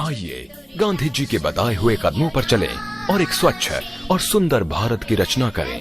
आइए गांधी जी के बताए हुए कदमों पर चलें और एक स्वच्छ और सुंदर भारत की रचना करें।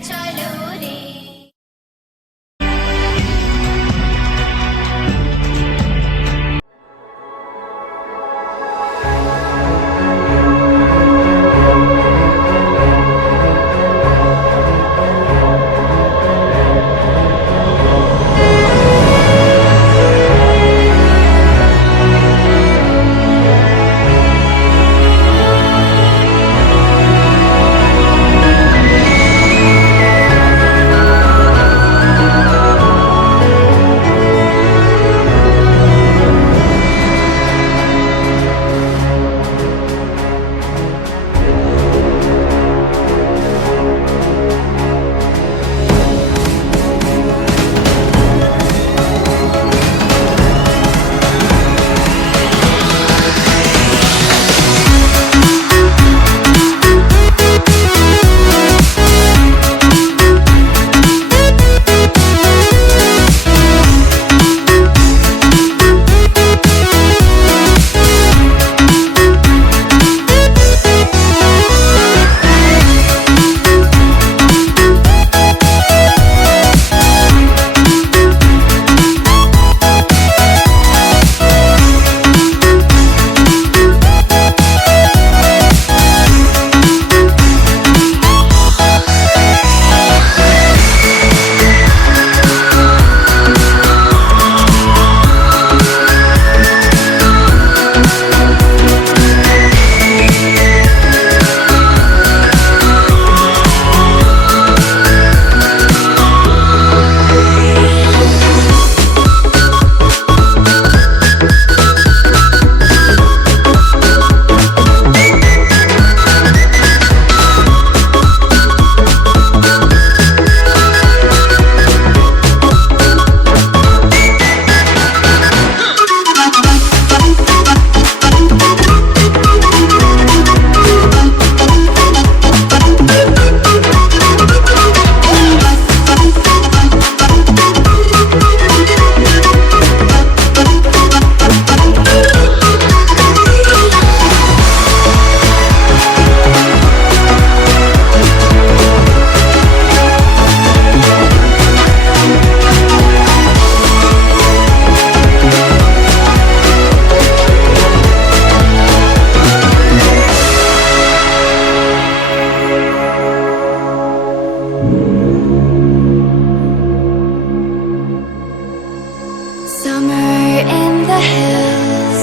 Summer in the hills,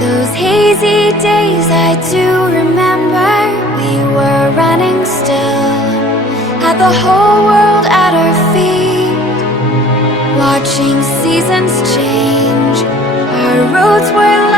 those hazy days I do remember. We were running still, had the whole world at our feet, watching seasons change. Our roads were